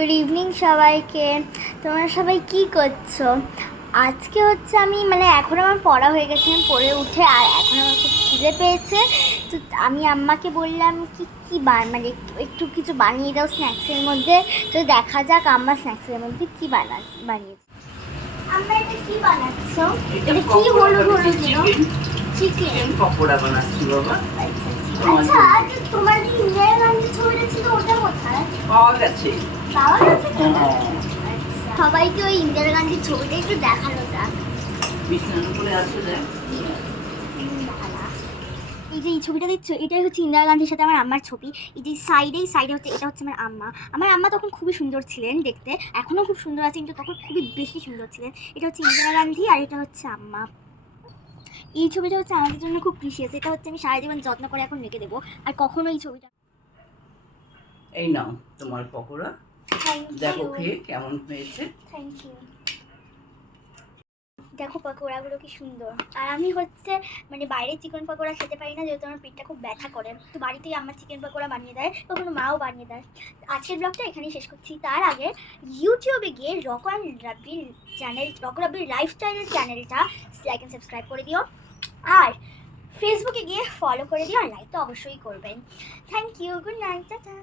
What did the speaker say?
Good evening সবাইকে। তোমরা সবাই কি করছো? আজকে হচ্ছে আমি এখন আমার পড়া হয়ে গেছে, আমি পড়ে উঠে আর এখন আমার খুব খিদে পেয়েছে। তো আমি আম্মাকে বললাম কি কি একটু কিছু বানিয়ে দাও স্ন্যাক্সের মধ্যে। তো দেখা যাক আম্মা স্ন্যাক্সের মধ্যে কি বানিয়েছে। আম্মা এটা কি বানাচ্ছ? এটা কি হলুদ হলুদ চিকেন পকোড়া বানাচ্ছি বাবা। আচ্ছা, তোমার যে ইন্দিরা গান্ধী ছবিটা ছিল ওটা কোথায় পাওয়া গেছে? পাওয়া গেছে তো? সবাইকে ওই ইন্দিরা গান্ধীর ছবিটা একটু দেখানো যাক। বিষ্ণুপুরে আছে যে এই যে এই ছবিটা দেখছো, এটাই হচ্ছে ইন্দিরা গান্ধীর সাথে আমার আম্মার ছবি। এই যে সাইডে হচ্ছে এটা হচ্ছে আমার আম্মা তখন খুবই সুন্দর ছিলেন দেখতে, এখনও খুব সুন্দর আছে, কিন্তু তখন খুবই বেশি সুন্দর ছিলেন। এটা হচ্ছে ইন্দিরা গান্ধী আর এটা হচ্ছে আম্মা। এই ছবিটা হচ্ছে আমাদের জন্য খুব প্রিসিয়াস, এটা হচ্ছে আমি সারা জীবন যত্ন করে এখন রেখে দেবো, আর কখনো এই ছবিটা। এই নাও তোমার পকোড়া, দেখো খেয়ে কেমন হয়েছে। Thank you. দেখো পকোড়াগুলো কি সুন্দর। আর আমি হচ্ছে বাইরে চিকেন পকোড়া খেতে পারি না, যেহেতু আমার পেটটা খুব ব্যথা করে, তো বাড়িতেই আমার চিকেন পকোড়া বানিয়ে দেয়, কখনো মাও বানিয়ে দেয়। আজকের ব্লগটা এখানেই শেষ করছি। তার আগে ইউটিউবে গিয়ে রক রাব্বির লাইফস্টাইলের চ্যানেলটা লাইক অ্যান্ড সাবস্ক্রাইব করে দিও, আর ফেসবুকে গিয়ে ফলো করে দিও, আর লাইক তো অবশ্যই করবেন। Thank you, good night, tata.